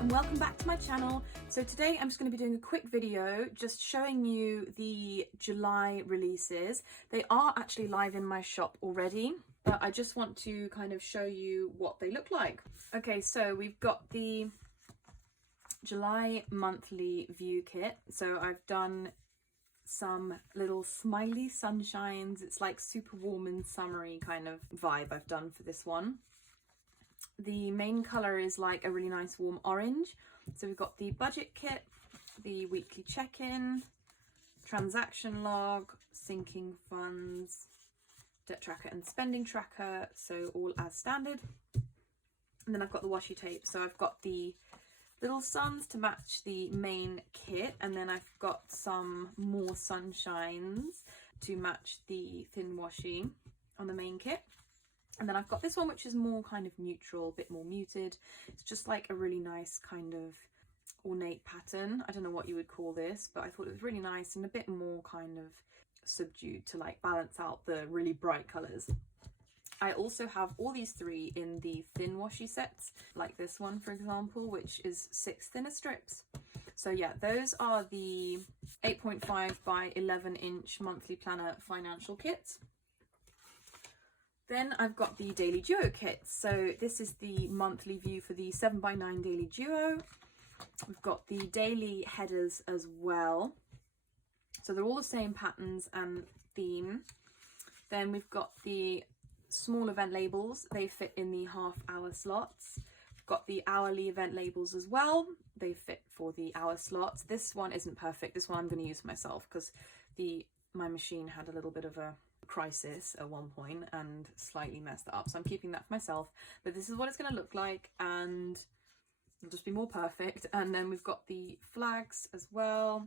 and welcome back to my channel. So today I'm just going to be doing a quick video just showing you the July releases. They are actually live in my shop already, but I just want to kind of show you what they look like. Okay, so we've got the July monthly view kit. So I've done some little smiley sunshines. It's like super warm and summery kind of vibe I've done for this one. The main colour is like a really nice warm orange. So we've got the budget kit, the weekly check-in, transaction log, sinking funds, debt tracker and spending tracker, so all as standard. And then I've got the washi tape. So I've got the little suns to match the main kit, and then I've got some more sunshines to match the thin washi on the main kit. And then I've got this one, which is more kind of neutral, a bit more muted. It's just like a really nice kind of ornate pattern. I don't know what you would call this, but I thought it was really nice and a bit more kind of subdued to like balance out the really bright colours. I also have all these three in the thin washi sets, like this one, for example, which is 6 thinner strips. So yeah, those are the 8.5 by 11 inch monthly planner financial kits. Then I've got the daily duo kits. So this is the monthly view for the 7 by 9 daily duo. We've got the daily headers as well. So they're all the same patterns and theme. Then we've got the small event labels. They fit in the half-hour slots. We've got the hourly event labels as well. They fit for the hour slots. This one isn't perfect. This one I'm going to use myself because my machine had a little bit of a crisis at one point and slightly messed it up, so I'm keeping that for myself. But this is what it's going to look like, and it'll just be more perfect. And then we've got the flags as well.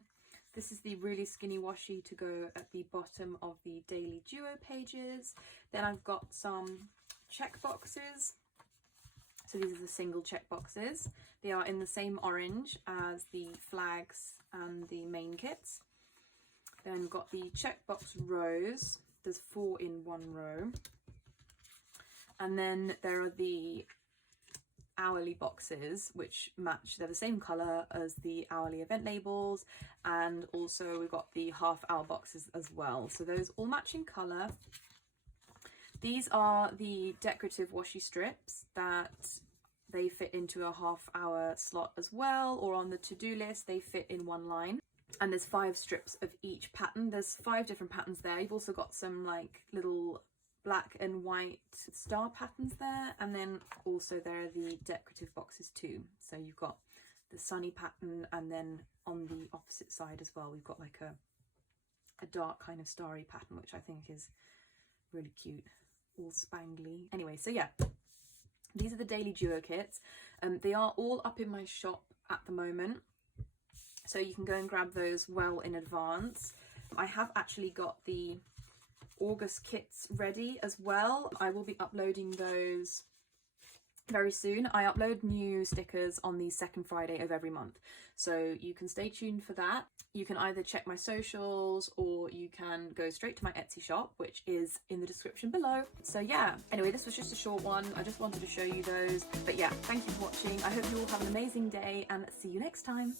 This is the really skinny washi to go at the bottom of the daily duo pages. Then I've got some check boxes. So these are the single check boxes. They are in the same orange as the flags and the main kits. Then we've got the checkbox rows. There's 4 in one row. And then there are the hourly boxes, which match. They're the same colour as the hourly event labels. And also we've got the half-hour boxes as well. So those all match in colour. These are the decorative washi strips that they fit into a half-hour slot as well, or on the to-do list they fit in one line. And there's 5 strips of each pattern. There's 5 different patterns there. You've also got some like little black and white star patterns there, and then also there are the decorative boxes too. So you've got the sunny pattern, and then on the opposite side as well we've got like a dark kind of starry pattern, which I think is really cute, all spangly. Anyway, so yeah, these are the daily duo kits. They are all up in my shop at the moment, so you can go and grab those well in advance. I have actually got the August kits ready as well. I will be uploading those very soon. I upload new stickers on the second Friday of every month, so you can stay tuned for that. You can either check my socials or you can go straight to my Etsy shop, which is in the description below. So yeah, anyway, this was just a short one. I just wanted to show you those. But yeah, thank you for watching. I hope you all have an amazing day and see you next time.